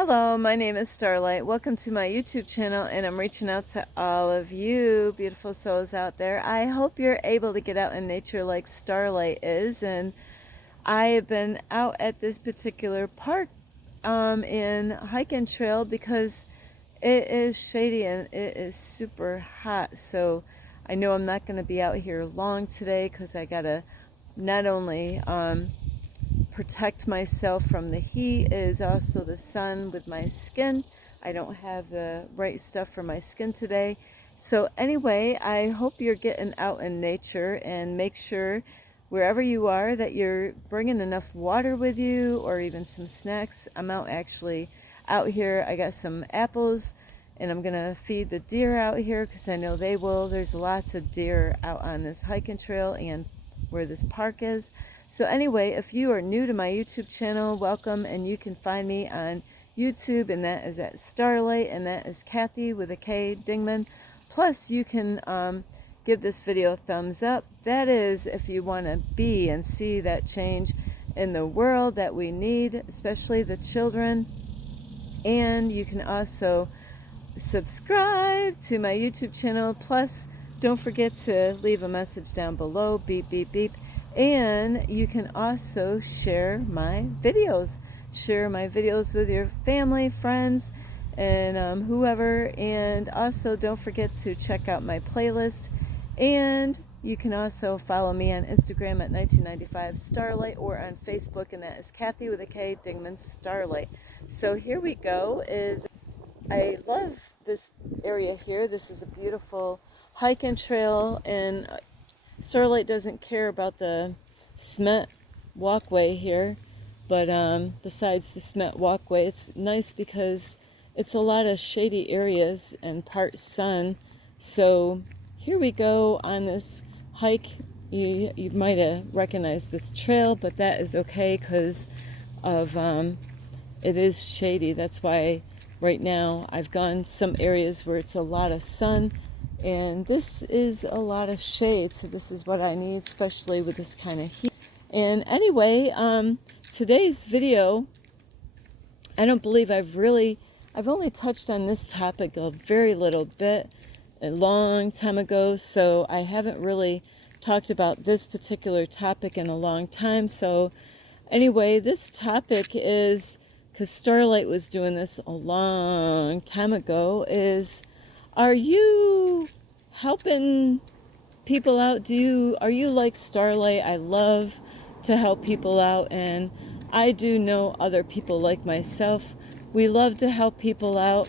Hello, my name is Starlight. Welcome to my YouTube channel, and I'm reaching out to all of you beautiful souls out there. I hope you're able to get out in nature like Starlight is, and I have been out at this particular park in hiking trail because it is shady and it is super hot. So I know I'm not going to be out here long today because I gotta not only protect myself from the heat, is also the sun with my skin. I don't have the right stuff for my skin today. So anyway, I hope you're getting out in nature, and make sure wherever you are that you're bringing enough water with you or even some snacks. I'm actually out here. I got some apples and I'm gonna feed the deer out here because I know they will. There's lots of deer out on this hiking trail and where this park is. So anyway, if you are new to my YouTube channel, welcome, and you can find me on YouTube, and that is at Starlight, and that is Kathy with a K, Dingman. Plus, you can give this video a thumbs up. That is if you want to be and see that change in the world that we need, especially the children. And you can also subscribe to my YouTube channel. Plus, don't forget to leave a message down below, beep, beep, beep. And you can also share my videos. Share my videos with your family, friends, and whoever. And also don't forget to check out my playlist. And you can also follow me on Instagram at 1995 Starlight, or on Facebook, and that is Kathy with a K, Dingman Starlight. So here we go. I love this area here. This is a beautiful hiking trail, and Starlight doesn't care about the cement walkway here, but besides the cement walkway, it's nice because it's a lot of shady areas and part sun. So here we go on this hike. You might have recognized this trail, but that is okay because of it is shady. That's why right now I've gone some areas where it's a lot of sun, and this is a lot of shade, so this is what I need, especially with this kind of heat. And anyway, today's video, I don't believe I've only touched on this topic a very little bit a long time ago, so I haven't really talked about this particular topic in a long time. So anyway, this topic is, because Starlight was doing this a long time ago, is, are you helping people out? Are you like Starlight? I love to help people out, and I do know other people like myself. We love to help people out,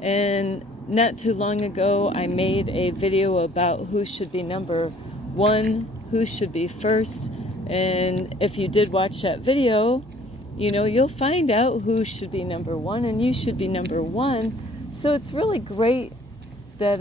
and not too long ago I made a video about who should be number one, who should be first, and if you did watch that video, you'll find out who should be number one, and you should be number one. So it's really great that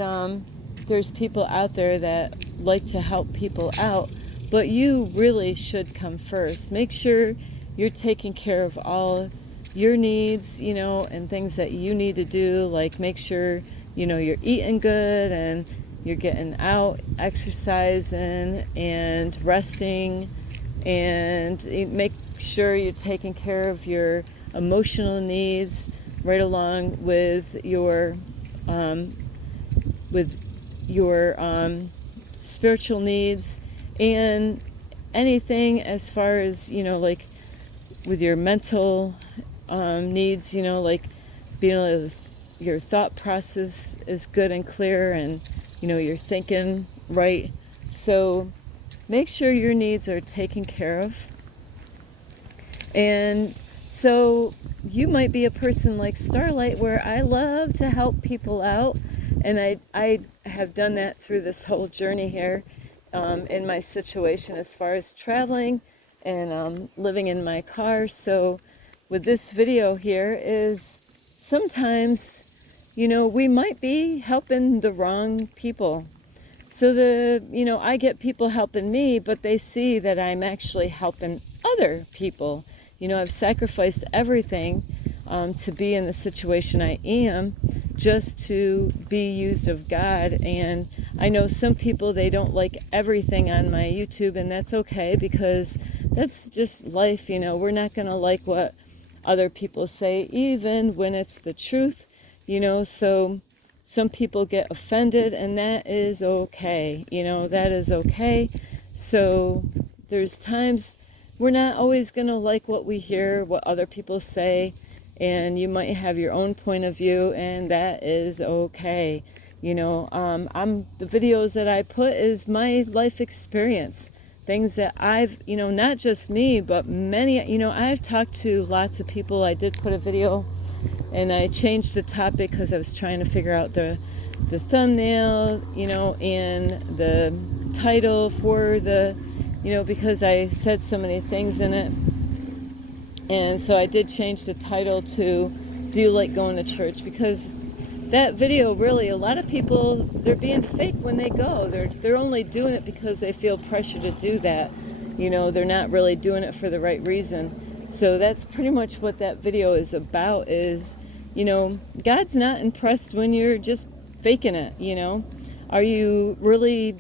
there's people out there that like to help people out, but you really should come first. Make sure you're taking care of all your needs, and things that you need to do, like make sure you're eating good and you're getting out, exercising and resting, and make sure you're taking care of your emotional needs right along with your spiritual needs, and anything as far as like with your mental needs, like being able to, your thought process is good and clear, and you're thinking right. So make sure your needs are taken care of. And so you might be a person like Starlight, where I love to help people out, and I have done that through this whole journey here in my situation as far as traveling and living in my car. So with this video here is, sometimes we might be helping the wrong people. So I get people helping me, but they see that I'm actually helping other people. I've sacrificed everything to be in the situation I am, just to be used of God. And I know some people, they don't like everything on my YouTube, and that's okay, because that's just life. We're not going to like what other people say, even when it's the truth, so some people get offended, and that is okay, that is okay. So there's times we're not always going to like what we hear, what other people say, and you might have your own point of view, and that is okay. The videos that I put is my life experience, things that I've, not just me, but many, I've talked to lots of people. I did put a video, and I changed the topic because I was trying to figure out the thumbnail, and the title for the, because I said so many things in it. And so I did change the title to Do You Like Going to Church? Because that video, really, a lot of people, they're being fake when they go. They're only doing it because they feel pressure to do that. They're not really doing it for the right reason. So that's pretty much what that video is about, is, God's not impressed when you're just faking it, Are you really,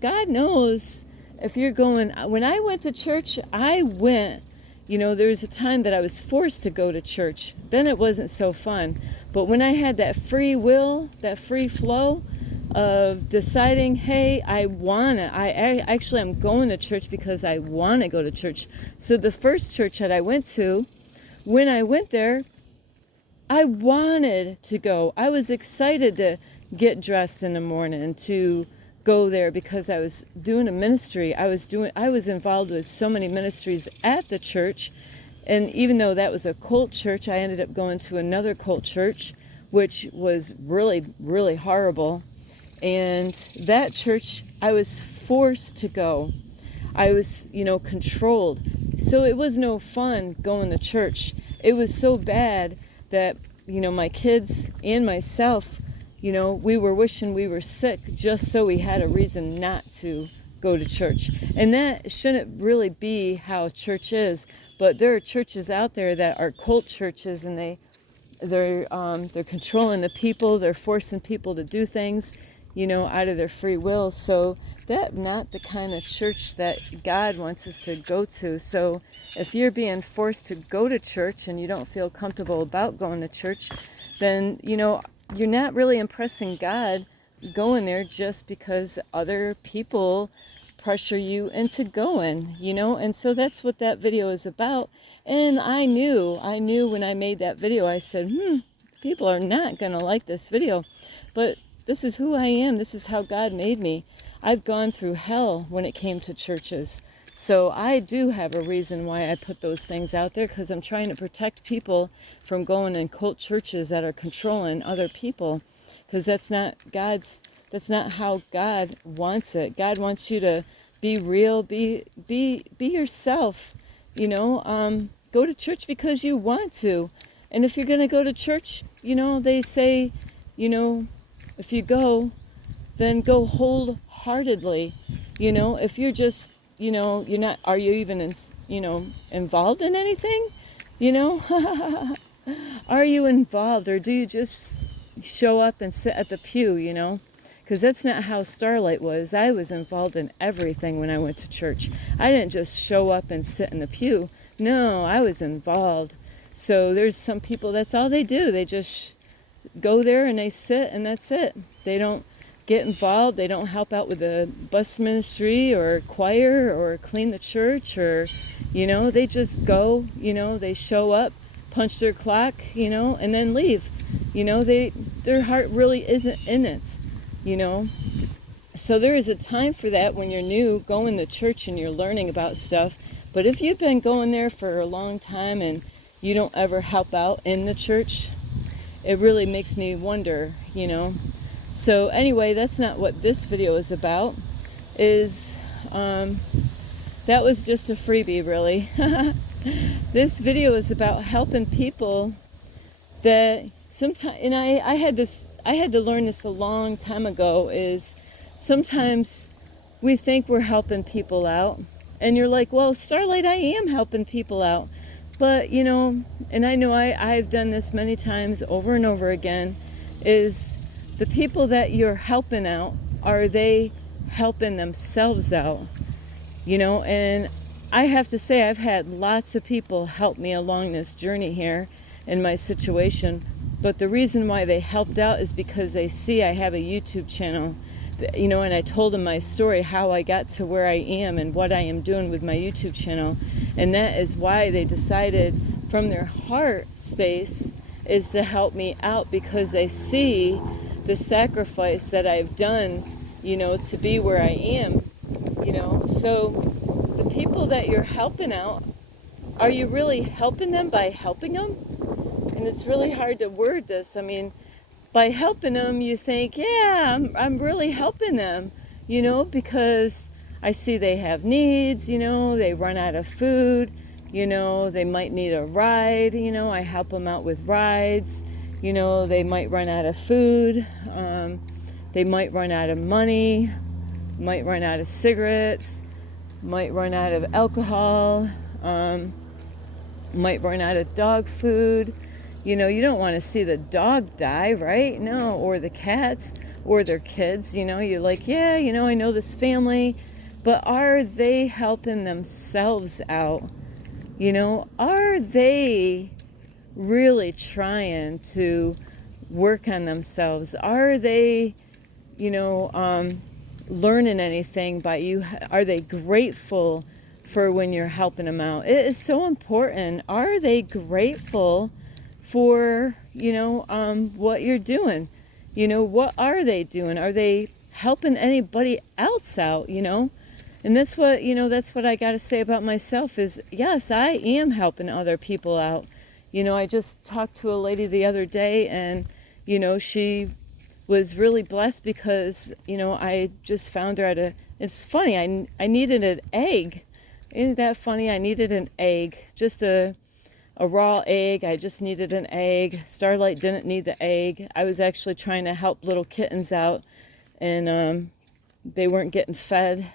God knows if you're going. When I went to church, I went. There was a time that I was forced to go to church. Then it wasn't so fun. But when I had that free will, that free flow of deciding, hey, I'm going to church because I want to go to church. So the first church that I went to, when I went there, I wanted to go. I was excited to get dressed in the morning to go there because I was doing a ministry. I was involved with so many ministries at the church, and even though that was a cult church, I ended up going to another cult church, which was really, really horrible. And that church, I was forced to go. I was, controlled. So it was no fun going to church. It was so bad that, my kids and myself, we were wishing we were sick just so we had a reason not to go to church. And that shouldn't really be how church is. But there are churches out there that are cult churches, and they're controlling the people. They're forcing people to do things, out of their free will. So that's not the kind of church that God wants us to go to. So if you're being forced to go to church and you don't feel comfortable about going to church, then, you're not really impressing God going there just because other people pressure you into going, and so that's what that video is about. And I knew when I made that video, I said, people are not going to like this video, but this is who I am. This is how God made me. I've gone through hell when it came to churches. So I do have a reason why I put those things out there, because I'm trying to protect people from going in cult churches that are controlling other people, because that's not how God wants it. God wants you to be real, be yourself, go to church because you want to. And if you're going to go to church, they say, if you go, then go wholeheartedly. If you're just, you're not, are you even, involved in anything? Are you involved, or do you just show up and sit at the pew, Because that's not how Starlight was. I was involved in everything when I went to church. I didn't just show up and sit in the pew. No, I was involved. So there's some people, that's all they do. They just go there and they sit, and that's it. They don't get involved. They don't help out with the bus ministry or choir or clean the church, or, they just go, they show up, punch their clock, and then leave. Their heart really isn't in it, So there is a time for that when you're new, going to church and you're learning about stuff. But if you've been going there for a long time and you don't ever help out in the church, it really makes me wonder, So anyway, that's not what this video is about. That was just a freebie, really. This video is about helping people that sometimes, and I had to learn this a long time ago, is sometimes we think we're helping people out, and you're like, well, Starlight, I am helping people out. But, and I know I've done this many times over and over again, is the people that you're helping out, are they helping themselves out? And I have to say, I've had lots of people help me along this journey here in my situation. But the reason why they helped out is because they see I have a YouTube channel, and I told them my story, how I got to where I am and what I am doing with my YouTube channel. And that is why they decided from their heart space is to help me out, because they see the sacrifice that I've done, to be where I am, So the people that you're helping out, are you really helping them by helping them? And it's really hard to word this. I mean, by helping them, you think, yeah, I'm really helping them, because I see they have needs, they run out of food, they might need a ride, I help them out with rides, they might run out of food, they might run out of money, might run out of cigarettes, might run out of alcohol, might run out of dog food. You don't want to see the dog die, right? No, or the cats or their kids. You're like, yeah, I know this family, but are they helping themselves out? Are they really trying to work on themselves? Are they, learning anything by you? Are they grateful for when you're helping them out? It is so important. Are they grateful for, what you're doing? What are they doing? Are they helping anybody else out, And that's what I got to say about myself is, yes, I am helping other people out. I just talked to a lady the other day, and, she was really blessed because, I just found her it's funny, I needed an egg. Isn't that funny? I needed an egg, just a raw egg. I just needed an egg. Starlight didn't need the egg. I was actually trying to help little kittens out, and they weren't getting fed.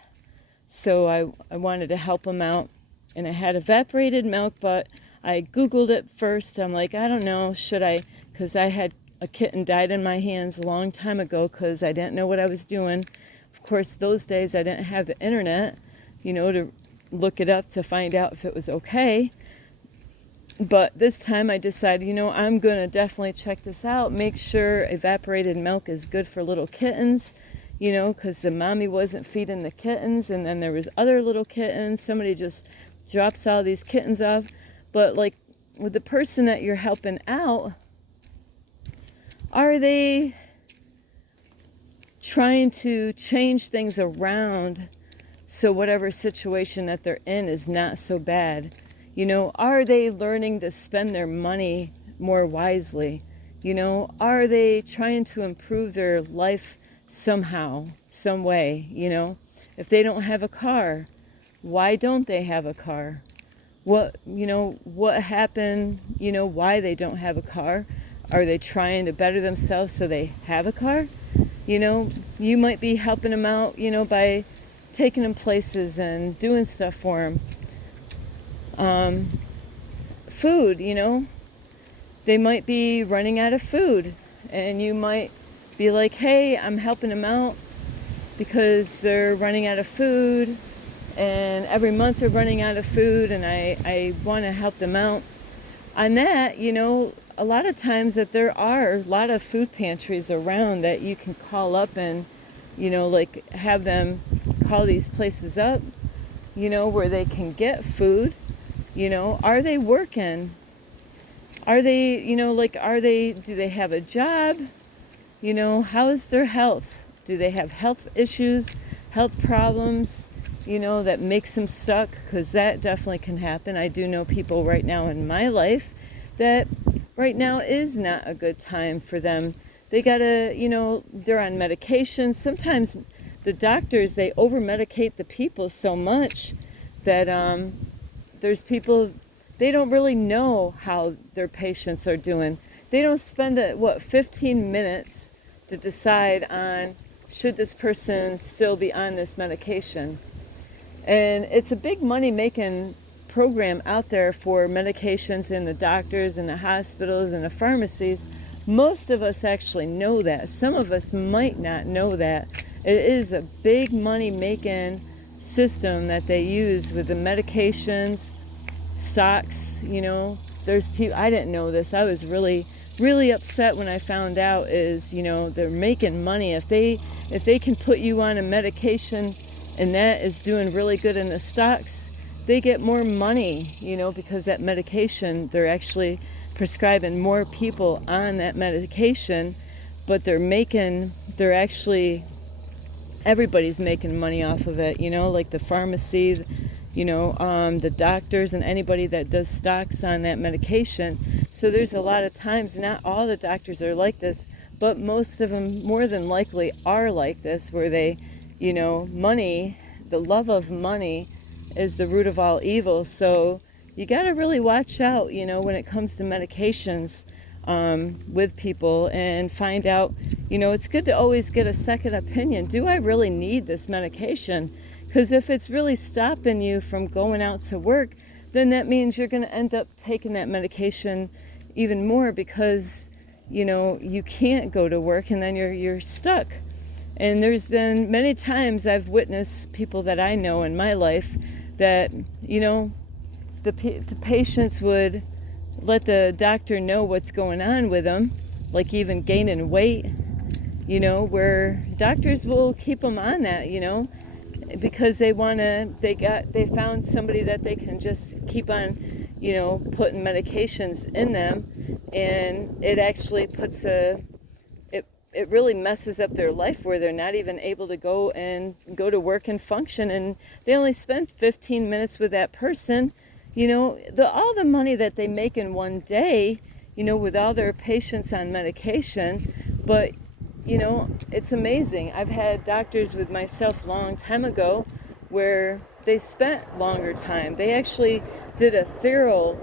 So I wanted to help them out. And I had evaporated milk, but I Googled it first. I'm like, I don't know, should I? Because I had a kitten died in my hands a long time ago because I didn't know what I was doing. Of course, those days I didn't have the internet, to look it up to find out if it was okay. But this time I decided, I'm going to definitely check this out, make sure evaporated milk is good for little kittens, because the mommy wasn't feeding the kittens, and then there was other little kittens. Somebody just drops all these kittens off. But like with the person that you're helping out, are they trying to change things around so whatever situation that they're in is not so bad? Are they learning to spend their money more wisely? Are they trying to improve their life somehow, some way? If they don't have a car, why don't they have a car? What happened, why they don't have a car? Are they trying to better themselves so they have a car? You might be helping them out, by taking them places and doing stuff for them. Food, they might be running out of food, and you might be like, hey, I'm helping them out because they're running out of food, and every month they're running out of food, and I want to help them out. On that, a lot of times that there are a lot of food pantries around that you can call up and, like have them call these places up, where they can get food. Are they working? Are they, do they have a job? How is their health? Do they have health issues, health problems, that makes them stuck? Because that definitely can happen. I do know people right now in my life that right now is not a good time for them. They gotta, they're on medication. Sometimes the doctors, they over-medicate the people so much that there's people, they don't really know how their patients are doing. They don't spend 15 minutes to decide on should this person still be on this medication. And it's a big money-making program out there for medications in the doctors and the hospitals and the pharmacies. Most of us actually know that. Some of us might not know that. It is a big money-making system that they use with the medications, stocks. There's people, I didn't know this. I was really, really upset when I found out is, they're making money. If they can put you on a medication and that is doing really good in the stocks, they get more money, because that medication, they're actually prescribing more people on that medication, but everybody's making money off of it, like the pharmacy, the doctors and anybody that does stocks on that medication. So there's a lot of times, not all the doctors are like this, but most of them more than likely are like this, where they, money, the love of money is the root of all evil. So you got to really watch out, when it comes to medications with people, and find out, it's good to always get a second opinion. Do I really need this medication? Because if it's really stopping you from going out to work, then that means you're going to end up taking that medication even more, because, you can't go to work, and then you're stuck. And there's been many times I've witnessed people that I know in my life that, the patients would let the doctor know what's going on with them, like even gaining weight, where doctors will keep them on that, because they found somebody that they can just keep on, putting medications in them, and it actually it really messes up their life, where they're not even able to go to work and function, and they only spend 15 minutes with that person. All the money that they make in one day, with all their patients on medication. But it's amazing. I've had doctors with myself a long time ago where they spent longer time. They actually did a thorough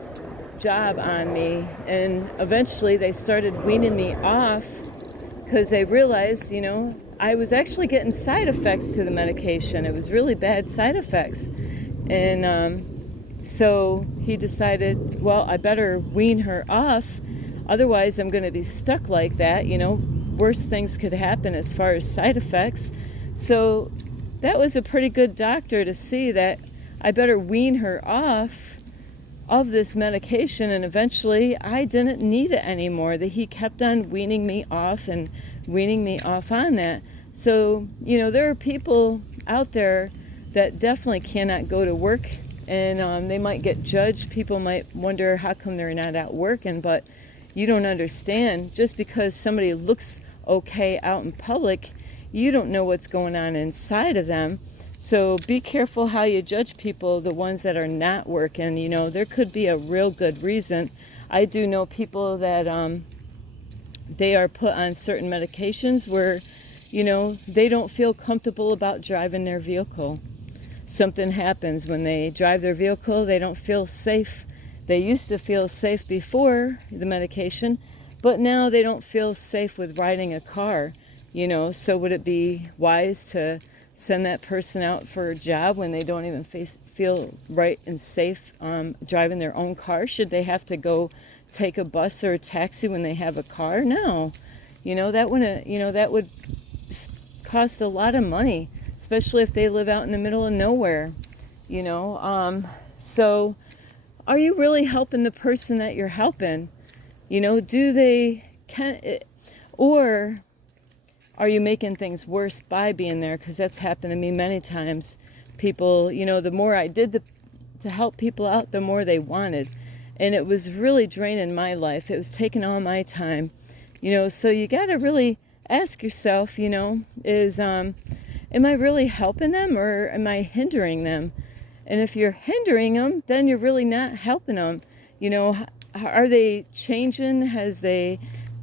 job on me, and eventually they started weaning me off, because they realized, I was actually getting side effects to the medication. It was really bad side effects. And so he decided, well, I better wean her off, otherwise I'm going to be stuck like that. Worse things could happen as far as side effects. So that was a pretty good doctor to see that I better wean her off of this medication, and eventually I didn't need it anymore. That he kept on weaning me off and weaning me off on that. So, there are people out there that definitely cannot go to work, and they might get judged. People might wonder how come they're not out working, but you don't understand. Just because somebody looks okay out in public, you don't know what's going on inside of them. So be careful how you judge people, the ones that are not working. There could be a real good reason. I do know people that they are put on certain medications where, they don't feel comfortable about driving their vehicle. Something happens when they drive their vehicle, they don't feel safe. They used to feel safe before the medication, but now they don't feel safe with riding a car. So would it be wise to send that person out for a job when they don't even feel right and safe driving their own car? Should they have to go take a bus or a taxi when they have a car? No. That would cost a lot of money, especially if they live out in the middle of nowhere. So are you really helping the person that you're helping? Or are you making things worse by being there? Because that's happened to me many times. People, the more I did to help people out, the more they wanted. And it was really draining my life. It was taking all my time. So you got to really ask yourself, am I really helping them, or am I hindering them? And if you're hindering them, then you're really not helping them. Are they changing?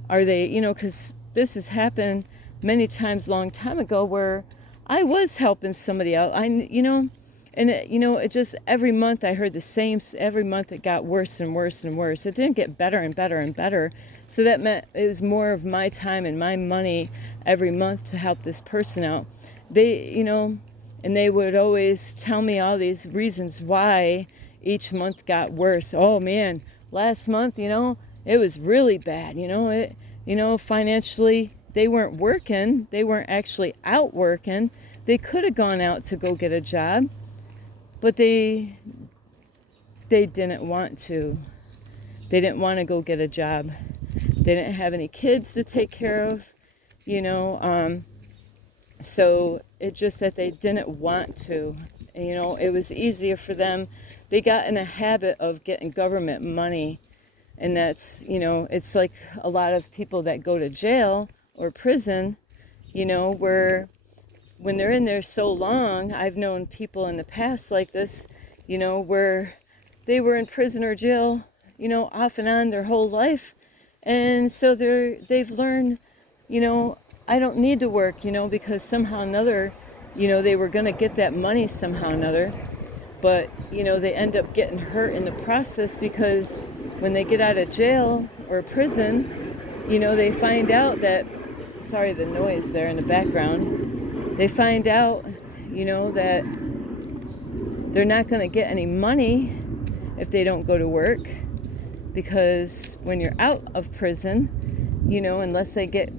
Are they, because this has happened many times, long time ago, where I was helping somebody out. It just, every month I heard the same, every month it got worse and worse and worse. It didn't get better and better and better. So that meant it was more of my time and my money every month to help this person out. And they would always tell me all these reasons why each month got worse. Oh man, last month, it was really bad. Financially, they weren't working. They weren't actually out working. they could have gone out to go get a job, but they didn't want to. They didn't want to go get a job. They didn't have any kids to take care of, you know. So it's just that they didn't want to. You know, it was easier for them. They got in a habit of getting government money. And that's, you know, it's like a lot of people that go to jail or prison, you know, where when they're in there so long, I've known people in the past like this, you know, where they were in prison or jail, you know, off and on their whole life. And so they've learned, you know, I don't need to work, you know, because somehow or another, you know, they were going to get that money somehow or another. But, you know, they end up getting hurt in the process because when they get out of jail or prison, you know, they find out that, sorry, the noise there in the background, they find out, you know, that they're not going to get any money if they don't go to work, because when you're out of prison, you know, unless they get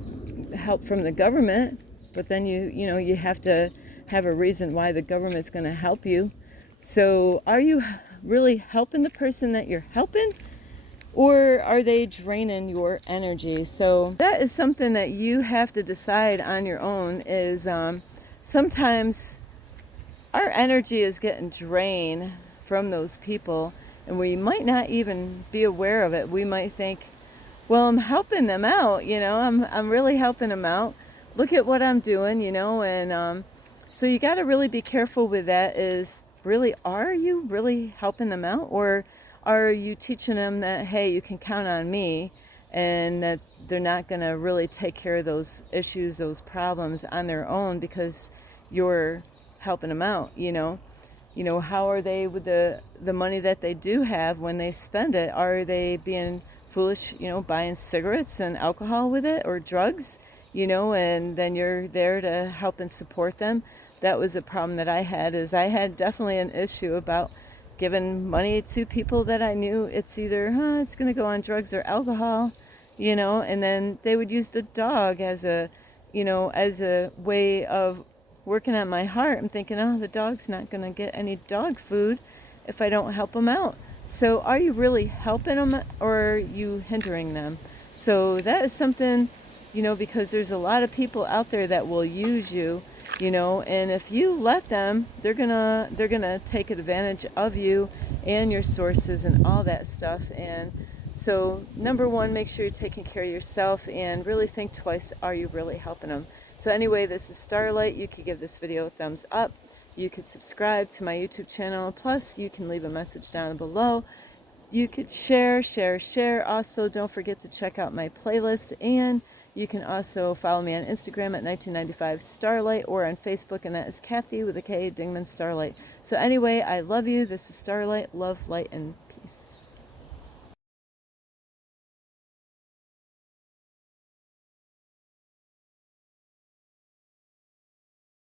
help from the government, but then you know, you have to have a reason why the government's going to help you. So are you really helping the person that you're helping, or are they draining your energy? So that is something that you have to decide on your own. Is sometimes our energy is getting drained from those people, and we might not even be aware of it. We might think, well, I'm helping them out, you know, I'm really helping them out. Look at what I'm doing, you know. And so you got to really be careful with that. Is really, are you really helping them out, or are you teaching them that, hey, you can count on me, and that they're not going to really take care of those issues, those problems on their own because you're helping them out, you know? You know, how are they with the money that they do have when they spend it? Are they being foolish, you know, buying cigarettes and alcohol with it, or drugs, you know, and then you're there to help and support them? That was a problem that I had. Is I had definitely an issue about giving money to people that I knew it's either, it's going to go on drugs or alcohol, you know, and then they would use the dog as a, you know, as a way of working on my heart. I'm thinking, oh, the dog's not going to get any dog food if I don't help them out. So are you really helping them, or are you hindering them? So that is something, you know, because there's a lot of people out there that will use you, you know, and if you let them, they're gonna take advantage of you and your sources and all that stuff. And so number one, make sure you're taking care of yourself and really think twice, are you really helping them? So anyway, this is Starlight. You could give this video a thumbs up. You could subscribe to my YouTube channel. Plus, you can leave a message down below. You could share. Also, don't forget to check out my playlist. And you can also follow me on Instagram at 1995 Starlight, or on Facebook, and that is Kathy with a K, Dingman Starlight. So anyway, I love you. This is Starlight. Love, light, and